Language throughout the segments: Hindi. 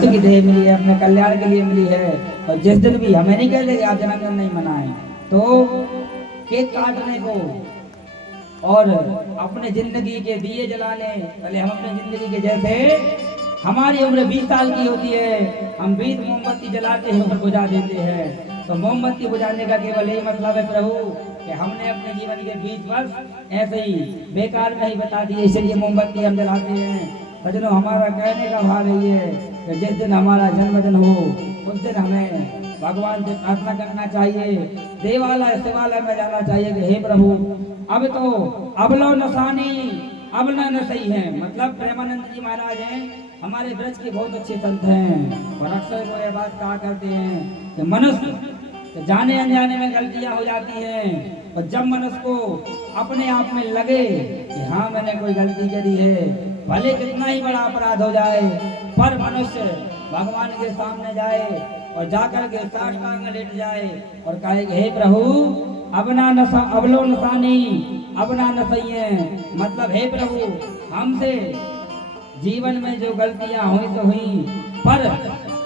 की देह मिली है, अपने कल्याण के लिए मिली है। और जिस दिन भी हमें नहीं कहते कि आप जन्मदिन नहीं मनाएं, तो केक काटने को और अपने जिंदगी के दिए जलाने, पहले हम अपने जिंदगी के जैसे हमारी उम्र 20 साल की होती है, हम 20 मोमबत्ती जलाते हैं और बुझा देते हैं। तो मोमबत्ती बुझाने का केवल यही मतलब है प्रभु कि हमने अपने जीवन के 20 वर्ष ऐसे ही बेकार में ही बता दिए, इसलिए मोमबत्ती हम जलाते हैं। सजनों, हमारा कहने का भाव यही है कि जिस दिन हमारा जन्मदिन हो उस दिन हमें भगवान से प्रार्थना करना चाहिए, देवालय शिवालय में जाना चाहिए कि हे प्रभु अब तो अबलो नसानी अब न सही है। मतलब प्रेमानंद जी महाराज हैं, हमारे ब्रज के बहुत अच्छे संत हैं और अक्सर वो ये बात कहा करते हैं कि मनुष्य जाने अनजाने में गलतियां हो जाती हैं, और जब मनुष्य को अपने आप में लगे कि हाँ मैंने कोई गलती करी है, भले कितना ही बड़ा अपराध हो जाए, पर मनुष्य भगवान के सामने जाए और जाकर के साष्टांग लेट जाए और कहे कि हे प्रभु अपना नशा अबलो नसानी अपना नसैये। मतलब हे प्रभु हमसे जीवन में जो गलतियां हुई तो हुई, पर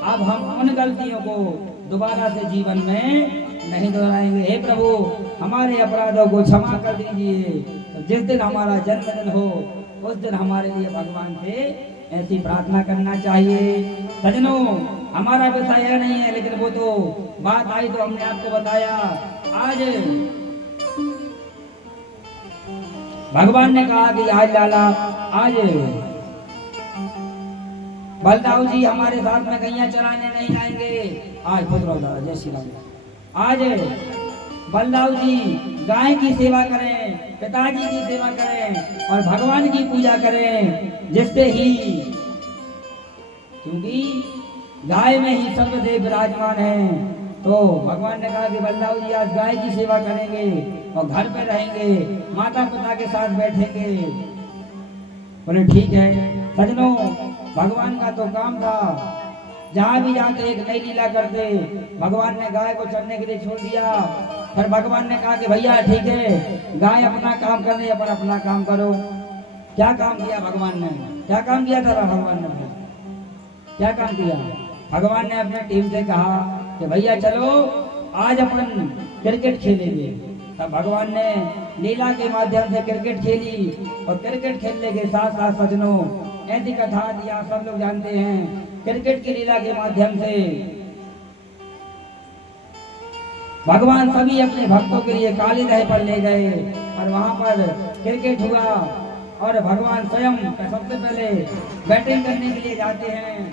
अब हम उन गलतियों को दोबारा से जीवन में नहीं दोहराएंगे। हे प्रभु हमारे अपराधों को क्षमा कर दीजिए। तो जिस दिन हमारा जन्मदिन हो उस दिन हमारे लिए भगवान से ऐसी प्रार्थना करना चाहिए। सजनों, हमारा विषय यह नहीं है, लेकिन वो तो बात आई तो हमने आपको बताया। आज भगवान ने कहा कि आज लाला आज बलदाऊ जी हमारे साथ में गैया चराने नहीं आएंगे। आज खुद रहो दादा, जय श्री राम। आज बलदाऊ जी गाय की सेवा करें, पिताजी की सेवा करें और भगवान की पूजा करें, जिससे ही, क्योंकि गाय में ही सर्वदेव विराजमान है। तो भगवान ने कहा कि बलदाऊ जी आज गाय की सेवा करेंगे और घर पे रहेंगे, माता पिता के साथ बैठेंगे। बोले ठीक है। सजनों, भगवान का तो काम था, जहाँ भी जाते एक नई लीला करते। भगवान ने गाय को चरने के लिए छोड़ दिया, फिर भगवान ने कहा कि भैया ठीक है, गाय अपना काम करने अपन अपना काम करो। क्या काम किया भगवान ने? क्या काम किया था भगवान ने? क्या काम किया? भगवान ने अपने टीम से कहा कि भैया चलो आज अपन क्रिकेट खेलेंगे। तब भगवान ने लीला के माध्यम से क्रिकेट खेली, और क्रिकेट खेलने के साथ साथ सजनों ऐसी कथा दिया सब लोग जानते हैं। क्रिकेट की लीला के माध्यम से भगवान सभी अपने भक्तों के लिए काली दह पर ले गए और वहां पर क्रिकेट हुआ, और भगवान स्वयं सबसे पहले बैटिंग करने के लिए जाते हैं,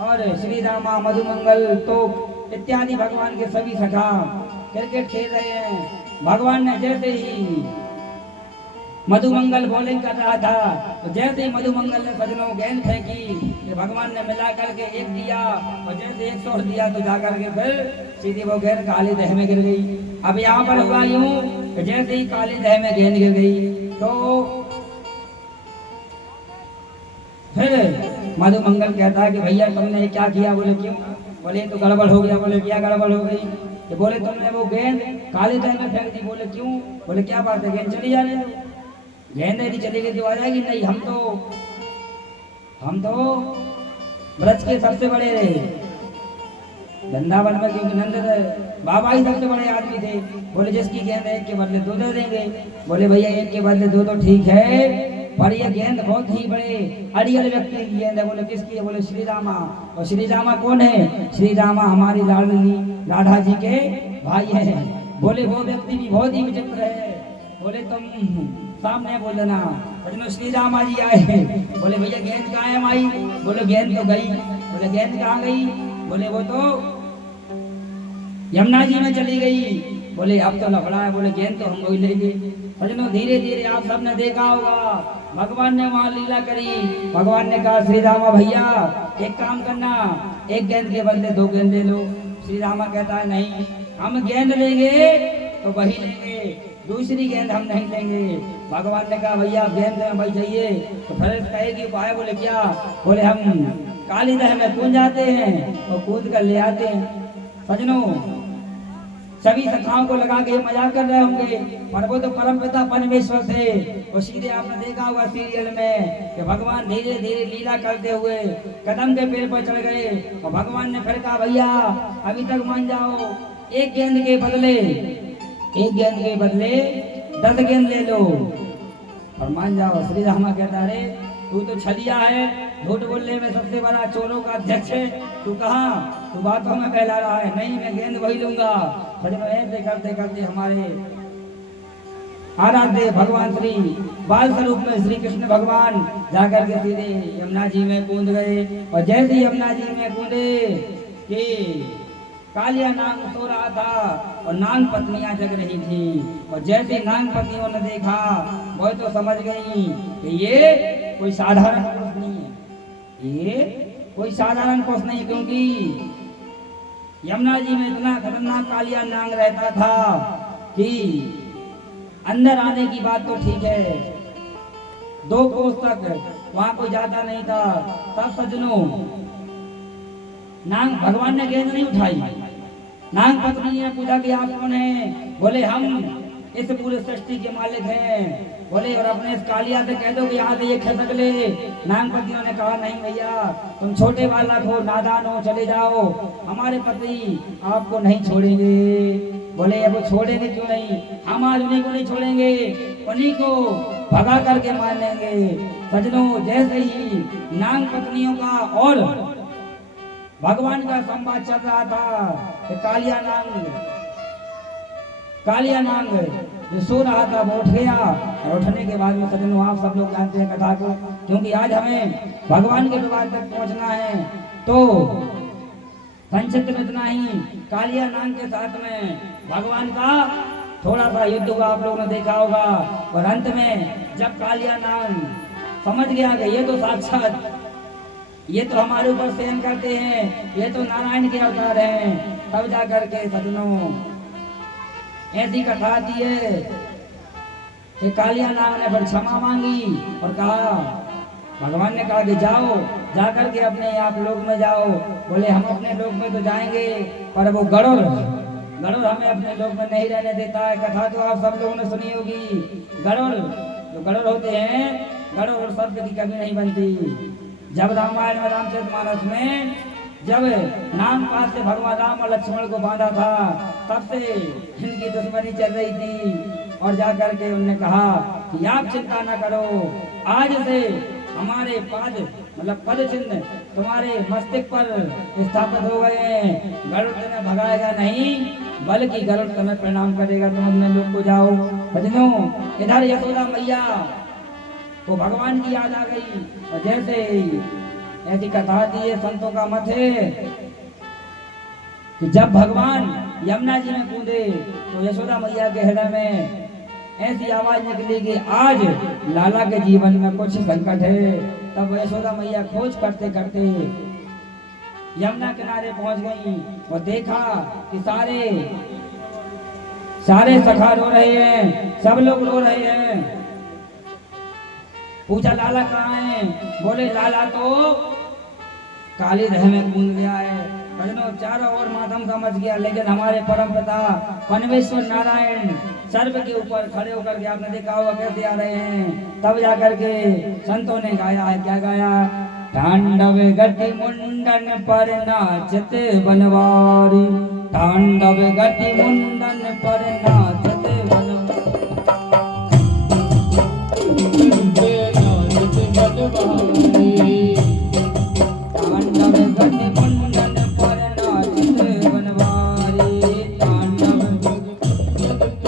और श्री रामा मधुमंगल तो इत्यादि भगवान के सभी सखा क्रिकेट खेल रहे हैं। भगवान ने जैसे ही मधुमंगल बॉलिंग कर रहा था, तो जैसे ही मधुमंगल ने सजनों गेंद फेंकी, कि भगवान ने मिला करके एक दिया, और जैसे एक शॉट दिया तो जाकर के फिर सीधी वो गेंद काली दह में गिर गई। अब यहाँ पर हुआ यूं कि जैसे ही काली दह में गेंद गिर गई, तो फिर मधुमंगल कहता है कि भैया तुमने क्या किया? बोले क्यों? बोले तो गड़बड़ हो गया। बोले क्या गड़बड़ हो गई? कि बोले तुमने वो गेंद काली दह में फेंक दी। बोले क्यों? बोले क्या बात है, गेंद चली जाने दो। गेंद यदि चली गई तो आ जाएगी। नहीं, हम तो ब्रज के सबसे बड़े रहे वृंदावन में, क्योंकि नंद बाबा ही सबसे बड़े आदमी थे। बोले जिसकी गेंद एक के बदले दो दे देंगे। बोले भैया एक के बदले दो तो ठीक है, पर यह गेंद बहुत ही बड़े अड़ियल व्यक्ति की गेंद है। बोले किसकी है? बोले श्री रामा। और श्री रामा कौन है? श्री रामा हमारी लाडली राधा जी के भाई है। बोले वो व्यक्ति भी बहुत ही विचित्र है। बोले तुम सामने बोल देना। श्री रामा जी आए। बोले भैया गेंद कहाँ है हमारी? बोले गेंद तो गई। बोले गेंद कहाँ गई? बोले वो तो यमुना जी में चली गई। बोले अब तो लफड़ा है। बोले गेंद तो हम वही लेंगे। सजनों, धीरे धीरे आप सबने देखा होगा भगवान ने वहां लीला करी। भगवान ने कहा श्री रामा भैया एक काम करना, एक गेंद के बदले दो गेंद ले लो। श्री रामा कहता है नहीं, हम गेंद लेंगे तो वही लेंगे, दूसरी गेंद हम नहीं लेंगे। भगवान ने कहा भैया गेंद में भाई चाहिए, तो फिर कहेगी उपाय। बोले क्या? बोले हम काली दह में कूद जाते हैं और कूद कर ले आते हैं। सजनों, सभी सखाओं को लगा के मजाक कर रहे होंगे, पर वो तो परमपिता परमेश्वर थे। और सीधे आपने देखा होगा सीरियल में कि भगवान धीरे धीरे लीला करते हुए कदम के पेड़ पर चढ़ गए और भगवान ने फिर कहा भैया अभी तक मान जाओ, एक गेंद के बदले 10 गेंद ले लो और मान जाओ। श्री रामा कहता अरे तू तो छलिया है, झूठ बोलने में सबसे बड़ा चोरों का अध्यक्ष है, तू कहाँ, तू बातों में कहला रहा है, नहीं मैं गेंद वही लूंगा। ऐसे करते करते हमारे आराध्य भगवान श्री बाल स्वरूप में श्री कृष्ण भगवान जाकर के सीधे यमुना जी में कूद गए। और जैसे यमुना जी में कूदे कि कालिया नाग सो रहा था और नाग पत्नियां जग रही थी। और जैसे नाग पत्नियों ने देखा वो तो समझ गई कि ये कोई साधारण पुरुष नहीं है, ये कोई साधारण पुरुष नहीं, क्योंकि यमुना जी में इतना खतरनाक कालिया नाग रहता था कि अंदर आने की बात तो ठीक है, 2 कोस तक वहां कोई जाता नहीं था। तब सज्जनों नाग भगवान ने गेंद नहीं उठाई, नाग पत्नी ने पूछा कि आप कौन हैं? बोले हम इस पूरे सृष्टि के मालिक हैं। बोले और अपने इस कालिया से कह दो कि यहाँ से ये खसक ले। नाग पत्नियों ने कहा नहीं भैया तुम छोटे बालक हो, नादान हो, चले जाओ, हमारे पति आपको नहीं छोड़ेंगे। बोले अब छोड़ेंगे क्यों नहीं, हम आज उन्हीं को नहीं छोड़ेंगे, उन्हीं को भगा करके मार लेंगे। सज्जनों जैसे ही नाग पत्नियों का और भगवान का संवाद चल रहा था कि कालिया नाग जो सो रहा था वो उठ गया। और उठने के बाद में सज्जनों आप सब लोग जानते हैं कथा को, क्योंकि आज हमें भगवान के द्वार तक पहुंचना है। तो संक्षिप्त में इतना ही, कालिया नाग के साथ में भगवान का थोड़ा सा युद्ध हुआ, आप लोगों ने देखा होगा। और अंत में जब कालिया नाग समझ गया कि ये तो साक्षात, ये तो हमारे ऊपर शयन करते हैं, ये तो नारायण के अवतार हैं, तब जा करके सज्जनों ऐसी कथा आती है कि कालिया नाग ने फिर क्षमा मांगी और कहा, भगवान ने कहा कि जाओ, जाकर के अपने आप लोक में जाओ। बोले हम अपने लोक में तो जाएंगे, पर वो गरुड़ हमें अपने लोक में नहीं रहने देता है। कथा तो आप सब लोगों ने सुनी होगी, गरुड़ होते हैं, गरुड़ और सर्प की कमी नहीं बनती। जब रामायण में रामचरितमानस में जब नागपाश से भगवान राम और लक्ष्मण को बांधा था, तब से इनकी दुश्मनी चल रही थी। और जाकर के उन्होंने कहा कि आप चिंता न करो, आज से हमारे पद चिन्ह तुम्हारे मस्तिष्क पर स्थापित हो गए हैं। गरुड़ तुम्हें भगाएगा नहीं, बल्कि गरुड़ तुम्हें प्रणाम करेगा, तुम अपने लोग को जाओ। भजनों इधर यशोदा मैया को भगवान की याद आ गई। और जैसे ऐसी कथा दी है, संतों का मत है कि जब भगवान यमुना जी में कूदे तो यशोदा मैया के हृदय में ऐसी आवाज निकली कि आज लाला के जीवन में कुछ संकट है। तब यशोदा मैया खोज करते करते यमुना किनारे पहुंच गई और देखा कि सारे सखा रो रहे हैं, सब लोग रो रहे हैं। पूछा लाला कहाँ है? बोले लाला तो काली दह में कूद गया है। भजनों चारों ओर मातम समझ गया, लेकिन हमारे परम पिता परमेश्वर नारायण सर्व के ऊपर खड़े होकर के आपने देखा होगा कैसे आ रहे हैं। तब जाकर के संतों ने गाया है, क्या गाया? तांडव गति मुंडन पर नाचत बनवारी, तांडव गति मुंडन पर नाचत बनवारी, तांडव गति मुंडन पर नाचत बनवारी, तांडव गति बनवारी।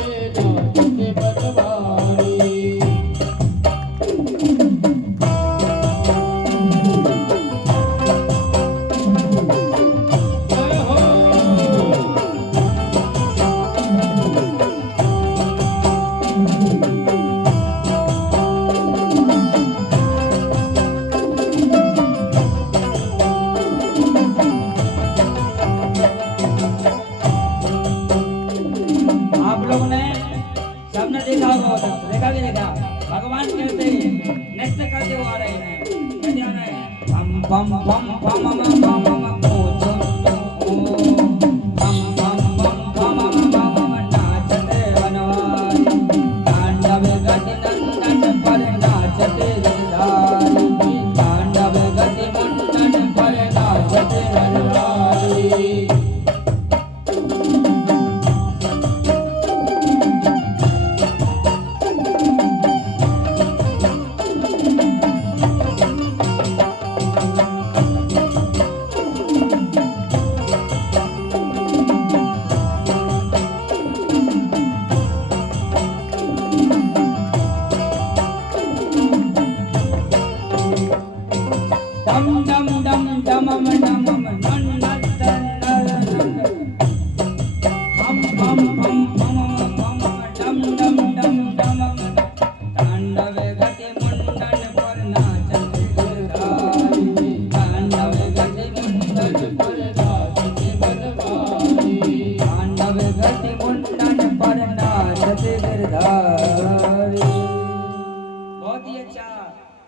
देखा भगवान कैसे नृत्य करते हुए आ रहे हैं, कैसे आ रहे हैं? बम बम बम बम बम बम बम बम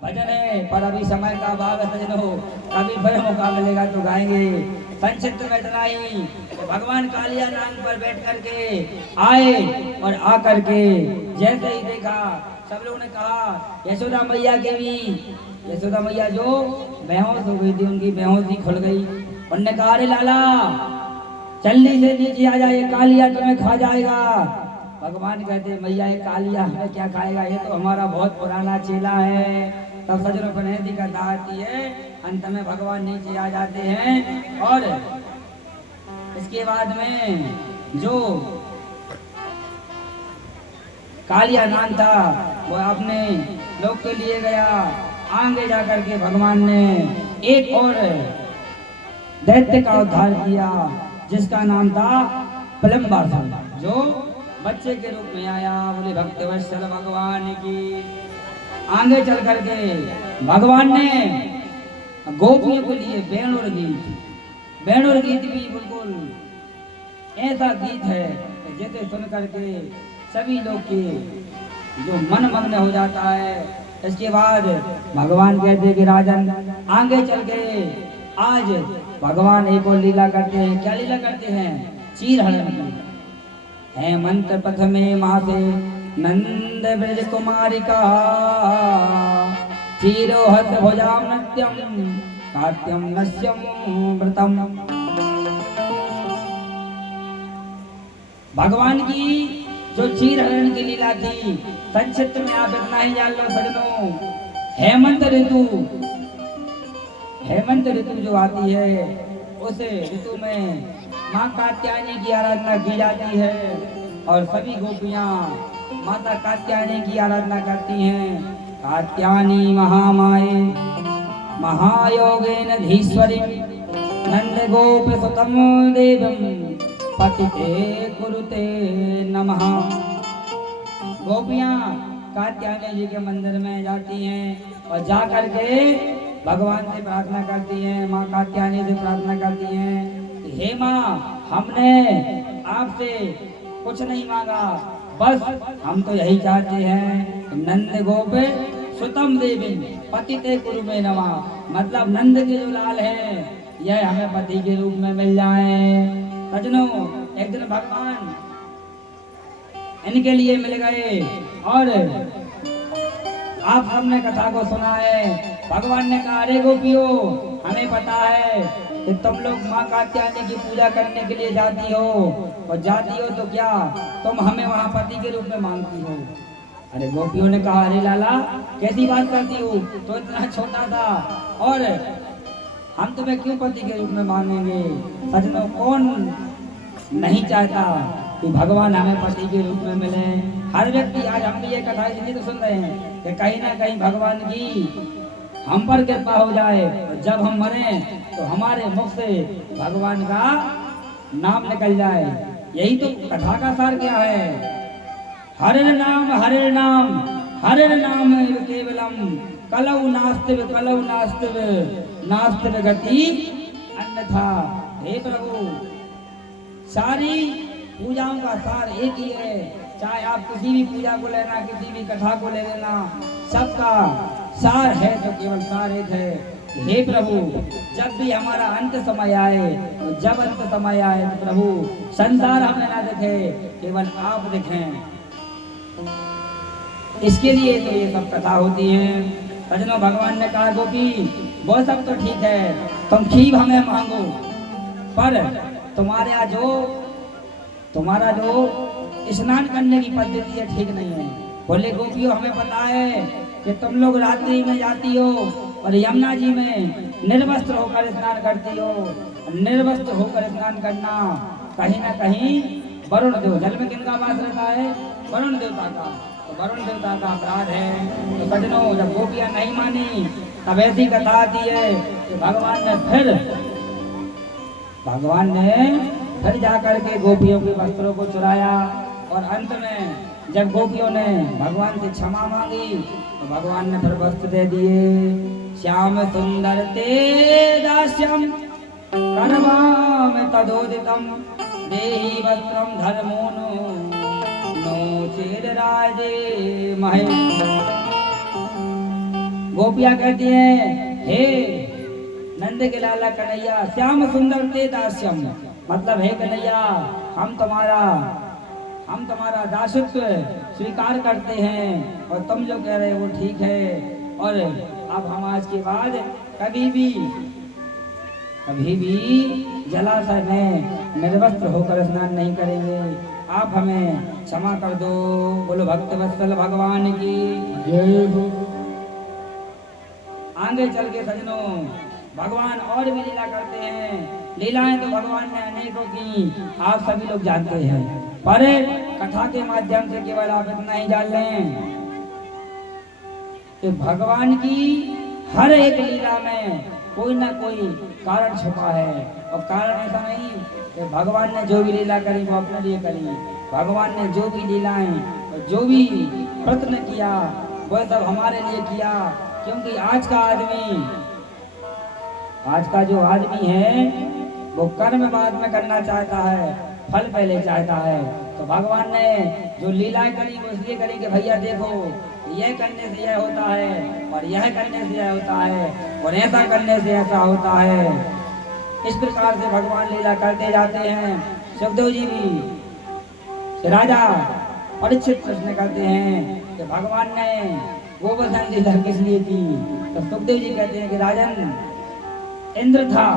भजन है पर अभी समय का अभाव है सजनों, कभी फिर मौका मिलेगा तो गाएंगे। संक्षिप्त में इतना ही, भगवान कालिया नाग पर बैठ करके आए और आकर के जैसे ही देखा सब लोगों ने कहा यशोदा मैया के भी, यशोदा मैया जो बेहोश हो गई थी उनकी बेहोशी खुल गई। उन्होंने कहा अरे लाला जल्दी से नीचे आ जाए, कालिया तुम्हें खा जाएगा। भगवान कहते मैया ये कालिया हमें क्या खाएगा, ये तो हमारा बहुत पुराना चेला है। तब सजनों को नहीं दिक्कत आती है, अंत में भगवान नीचे आ जाते हैं और इसके बाद में जो कालिया नाग था वो अपने लोग के लिए गया। आगे जाकर के भगवान ने एक और दैत्य का उद्धार किया जिसका नाम था पलम्बर, जो बच्चे के रूप में आया। बोले भक्तवत्सल भगवान की। आगे चल करके भगवान ने गोपियों के लिए बेणुर गीत भी बिल्कुल ऐसा गीत है जिसे सुन करके सभी लोग के जो मन मग्न हो जाता है। इसके बाद भगवान कहते कि राजन आगे चल के आज भगवान एक और लीला करते हैं। क्या लीला करते हैं? चीर हरण की। हेमंत पथ में मासे नंद ब्रज कुमारिका, चीरोहत भुजाम नत्यम कात्यम नश्यम व्रतम। भगवान की जो चीर हरण की लीला थी, संक्षिप्त में आप इतना ही जान लो सजनों। हेमंत ऋतु जो आती है उस ऋतु में माँ कात्यायनी की आराधना की जाती है और सभी गोपियाँ माता कात्यायनी की आराधना करती हैं। कात्यायनी महामाये महायोगेन धीश्वरी नंद गोप सुतम देवम पतिते कुरुते नमः। गोपियाँ कात्यायनी जी के मंदिर में जाती हैं और जा करके भगवान से प्रार्थना करती हैं, माँ कात्यायनी से प्रार्थना करती हैं। हे माँ, हमने आपसे कुछ नहीं मांगा, बस हम तो यही चाहते हैं नंद गोप सुतम देवी पतिते कुरु में नवा, मतलब नंद के जो लाल है यह हमें पति के रूप में मिल जाए। सजनों एक दिन भगवान इनके लिए मिल गए और आप हमने कथा को सुना है। भगवान ने कहा अरे गोपियों, हमें पता है कि तुम लोग माँ कात्यायनी की पूजा करने के लिए जाती हो और जाती हो तो क्या तुम हमें वहाँ पति के रूप में मांगती हो। अरे गोपियों ने कहा अरे लाला कैसी बात करती हो, तो इतना छोटा था और हम तुम्हें क्यों पति के रूप में मांगेंगे। सजनों कौन नहीं चाहता कि भगवान हमें पति के रूप में मिले। हर व्यक्ति, आज हम भी ये कथा इसलिए तो सुन रहे हैं कि कहीं ना कहीं भगवान की हम पर कृपा हो जाए और जब हम मरे तो हमारे मुख से भगवान का नाम निकल जाए। यही तो कथा का सार क्या है। हरिर नाम केवलम कलौ नास्तिव गति अन्यथा। हे प्रभु, सारी पूजाओं का सार एक ही है। चाहे आप किसी भी पूजा को लेना, किसी भी कथा को ले लेना, सबका सार है तो केवल सार एक है। हे प्रभु, जब भी हमारा अंत समय आए तो जब अंत समय आए तो प्रभु संसार हमें ना दिखे, केवल आप दिखें। इसके लिए तो ये सब कथा होती है। सजनों भगवान ने कहा गोपी वो सब तो ठीक है, तुम खीर हमें मांगो, पर तुम्हारा जो स्नान करने की पद्धति है ठीक नहीं है। बोले गोपियों हमें पता है कि तुम लोग रात्रि में जाती हो और यमुना जी में निर्वस्त्र होकर स्नान करती हो। निर्वस्त्र होकर स्नान करना कहीं ना कहीं वरुण देव, जल में किनका वास रहता है? वरुण देवता का। तो वरुण देवता का अपराध है। तो सजनों जब गोपियां नहीं मानी तब ऐसी कथा आती है कि भगवान ने फिर भगवान ने फिर जाकर के गोपियों के वस्त्रों को चुराया और अंत में जब गोपियों ने भगवान से क्षमा मांगी तो भगवान ने फिर वस्त्र दे दिए। श्याम सुंदर ते दास्यम कर्माम तदोदितम देहि वस्त्रम धर्मोनु नो चेद राजे महे। गोपियां कहती हैं हे नंद के लाला कन्हैया, श्याम सुंदर ते दास्यम, मतलब हे कन्हैया हम तुम्हारा दासत्व स्वीकार करते हैं और तुम जो कह रहे हो वो ठीक है। और अब हम आज के बाद कभी भी जलाशय में निर्वस्त्र होकर स्नान नहीं करेंगे। आप हमें क्षमा कर दो। बोलो भक्त वत्सल भगवान की जय हो। आगे चल के सजनों भगवान और भी लीला करते हैं। लीलाएं तो भगवान ने अनेकों की आप सभी लोग जानते हैं, पर कथा के माध्यम से केवल आप इतना ही जान लें कि भगवान की हर एक लीला में कोई ना कोई कारण छुपा है। और कारण ऐसा नहीं कि भगवान ने जो भी लीला करी वो अपने लिए करी। भगवान ने जो भी लीलाएं और जो भी प्रयत्न किया वह सब हमारे लिए किया। क्योंकि आज का जो आदमी है वो कर्म बाद में करना चाहता है, फल पहले चाहता है। तो भगवान ने जो लीलाएं करी वो इसलिए करी कि भैया देखो यह करने से यह होता है और यह करने से यह होता है और ऐसा करने से ऐसा होता है। इस प्रकार से भगवान लीला करते जाते हैं। सुखदेव जी भी राजा परीक्षित प्रश्न करते हैं कि भगवान ने गोवर्धन लीला किस लिए की। तो सुखदेव जी कहते हैं कि राजन इंद्र था,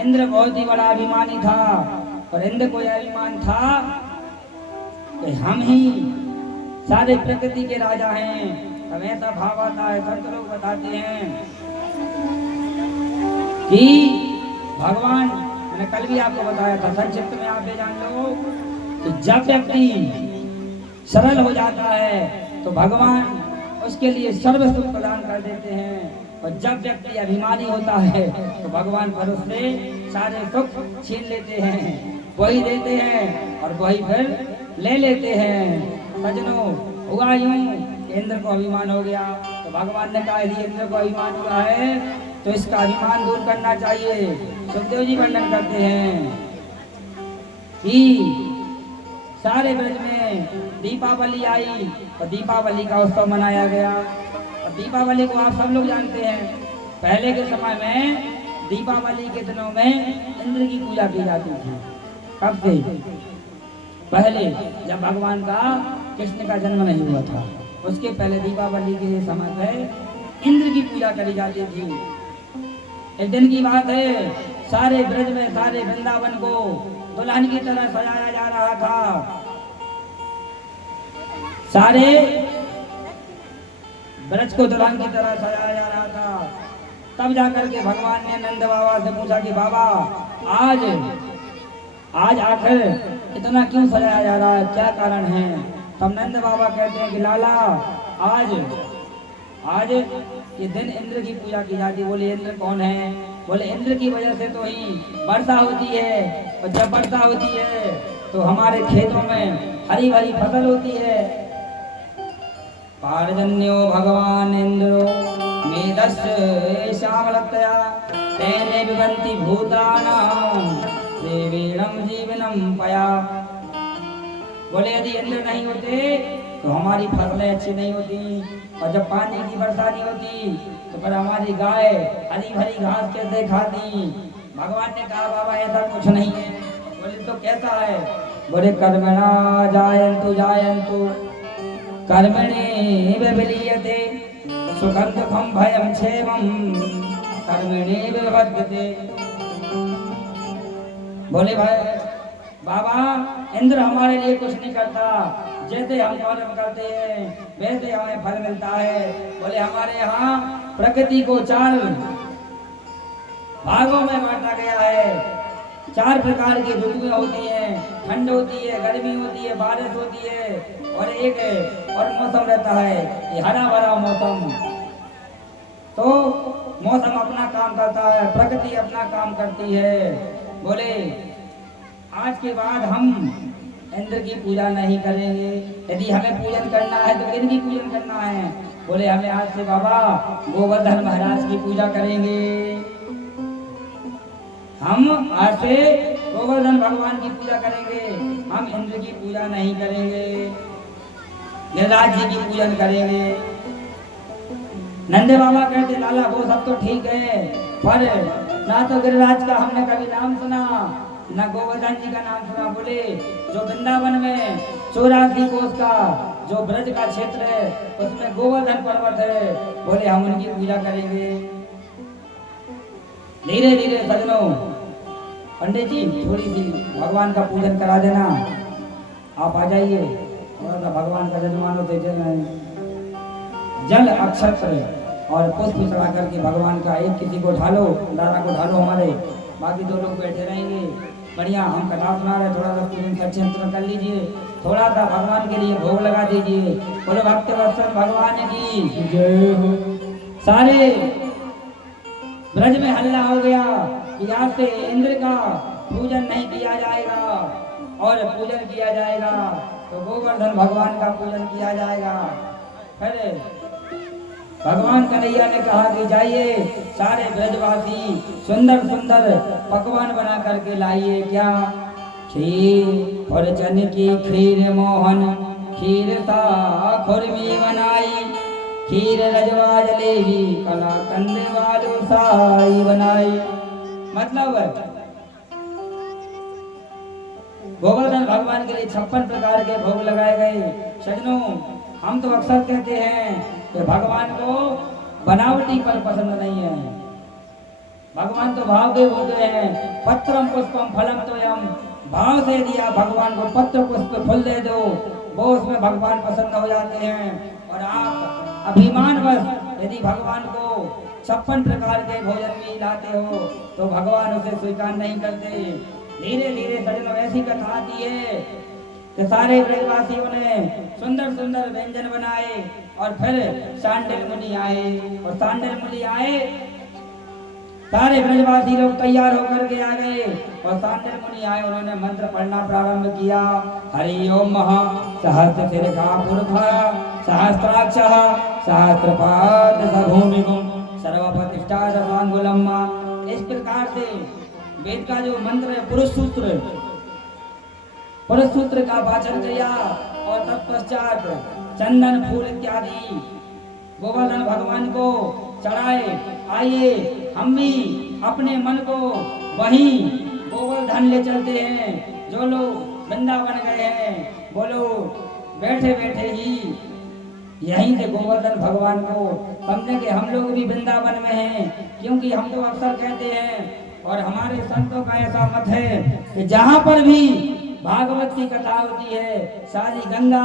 इंद्र बहुत ही बड़ा अभिमानी था और इंद्र को यह अभिमान था कि हम ही सारे प्रकृति के राजा हैं। तब ऐसा भाव आता है, संत लोग बताते हैं कि भगवान, मैंने कल भी आपको बताया था, संक्षिप्त में आप ये जान लो कि जब व्यक्ति सरल हो जाता है तो भगवान उसके लिए सर्व सुख प्रदान कर देते हैं। और जब व्यक्ति अभिमानी होता है तो भगवान पर उससे सारे सुख छीन लेते हैं, वही देते हैं और वही फिर ले लेते हैं। सजनों हुआ यूं इंद्र को अभिमान हो गया तो भगवान ने कहा यदि इंद्र को अभिमान हुआ है तो इसका अभिमान दूर करना चाहिए। सुखदेव जी वर्णन करते हैं कि सारे ब्रज में दीपावली आई और दीपावली का उत्सव मनाया गया। और दीपावली को आप सब लोग जानते हैं, पहले के समय में दीपावली के दिनों में इंद्र की पूजा की जाती थी। कब से? पहले जब भगवान का कृष्ण का जन्म नहीं हुआ था उसके पहले दीपावली के समय पे इंद्र की पूजा करी जाती थी। एक दिन की बात है, सारे ब्रज में सारे वृंदावन को दुल्हन की तरह सजाया जा रहा था। सारे ब्रज को दुल्हन की तरह सजाया जा रहा था। तब जाकर के भगवान ने नंद बाबा से पूछा कि बाबा आज आखिर इतना क्यों सजाया जा रहा है, क्या कारण है? तब नंद बाबा कहते हैं कि लाला आज ये दिन इंद्र की पूजा की जाती। बोले इंद्र कौन है? बोले इंद्र की वजह से तो ही वर्षा होती है और जब वर्षा होती है तो हमारे खेतों में हरी भरी फसल होती है। पारजन्यो भगवान इंद्रो मेदस्य श्यामलतया तेने विभन्ति भूतानां देवीणं जीवनं पया। बोले यदि इंद्र नहीं होते तो हमारी फसलें अच्छी नहीं होती और जब पानी की वर्षा नहीं होती तो फिर हमारी गाय हरी भरी घास कैसे खाती। भगवान ने कहा बाबा ऐसा कुछ नहीं है। बोले तो कैसा है? बोले कर्मणा जायन्तु कर्मणि विलीयते सुखं दुःखं भयं क्षेमं कर्मणि विवर्धते। बोले भाई बाबा इंद्र हमारे लिए कुछ नहीं करता, जैसे हम कर्म करते हैं वैसे हमें फल मिलता है। बोले हमारे यहाँ प्रकृति को 4 भागों में बांटा गया है। 4 प्रकार की ऋतुएं होती हैं, ठंड होती है, गर्मी होती है, बारिश होती है और एक और मौसम रहता है, ये हरा भरा मौसम। तो मौसम अपना काम करता है, प्रकृति अपना काम करती है। बोले आज के बाद हम इंद्र की पूजा नहीं करेंगे। यदि हमें पूजन करना है तो किनकी पूजन करना है? बोले हमें आज से बाबा गोवर्धन महाराज की पूजा करेंगे। हम आज से गोवर्धन भगवान की पूजा करेंगे, हम इंद्र की पूजा नहीं करेंगे, गिरिराज जी की पूजन करेंगे। नंदे बाबा कहते लाला वो सब तो ठीक है, पर ना तो गिरिराज का हमने कभी नाम सुना, न गोवर्धन जी का नाम सुना। बोले जो वृंदावन में 84 कोस का जो ब्रज का क्षेत्र है उसमें गोवर्धन पर्वत है, बोले हम उनकी पूजा करेंगे। धीरे धीरे सजनों, पंडित जी थोड़ी सी भगवान का पूजन करा देना, आप आ जाइए। थोड़ा सा भगवान का जजमानों से जल अक्षत्र और पुष्प चढ़ा करके भगवान का एक किसी को ढालो, दादा को ढालो हमारे, बाकी 2 लोग बैठे रहेंगे। बढ़िया हम कथा सुना रहे, थोड़ा सा पूजन सच्चिंतन कर लीजिए, थोड़ा सा भगवान के लिए भोग लगा दीजिए। बोलो भक्त वत्सल भगवान की जय हो। सारे ब्रज में हल्ला हो गया कि आज से इंद्र का पूजन नहीं किया जाएगा और पूजन किया जाएगा तो गोवर्धन भगवान का पूजन किया जाएगा। फिर भगवान कन्हैया ने कहा कि जाइए सारे ब्रजवासी सुंदर सुंदर पकवान बना करके लाइए। क्या? खीर और चन की खीर मोहन, खीर सा खुरमी बनाई, खीर रजवा जलेबी कला कंदे वालू साई बनाई। मतलब गोवर्धन भगवान के लिए 56 प्रकार के भोग लगाए गए। सजनों, हम तो अक्सर कहते हैं कि भगवान को बनावटी फल पसंद नहीं है, भगवान तो भाव के भोगे हैं। पत्रम पुष्पम फलम तो यम, भाव से दिया भगवान को पत्र पुष्प फल दे दो, वो उसमें भगवान पसंद हो जाते हैं। और आप अभिमानवश यदि भगवान को 56 प्रकार के भोजन भी लाते हो तो भगवान उसे स्वीकार नहीं करते। धीरे धीरे सजनों ऐसी कथा आती है कि सारे ब्रजवासियों ने सुंदर सुंदर व्यंजन बनाए और फिर सांडल मुनि आए, और सांडल मुनि आए, सारे ब्रजवासी लोग तैयार होकर के आ गए और सांडल मुनि आए, उन्होंने मंत्र पढ़ना प्रारंभ किया। हरि ओम महा सहस्र शिरखा पुरखा सहस्त्राक्षः सहस्रपाद सभूमिगुम सर्वप्रतिष्ठा दशांगुलम। इस प्रकार से वेद का जो मंत्र है पुरुष सूत्र का वाचन किया और तत्पश्चात चंदन फूल इत्यादि गोवर्धन भगवान को चढ़ाए। आइए हम भी अपने मन को वहीं गोवर्धन ले चलते हैं। जो लोग वृंदावन गए हैं बोलो बैठे बैठे ही यहीं से गोवर्धन भगवान को समझे कि हम लोग भी वृंदावन में हैं, क्योंकि हम तो अक्सर कहते हैं और हमारे संतों का ऐसा मत है कि जहाँ पर भी भागवत की कथा होती है सारी गंगा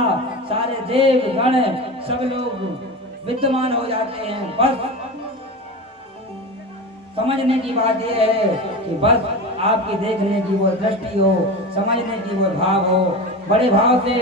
सारे देव गण सब लोग विद्यमान हो जाते हैं। बस समझने की बात यह है कि बस आपकी देखने की वो दृष्टि हो, समझने की वो भाव हो, बड़े भाव से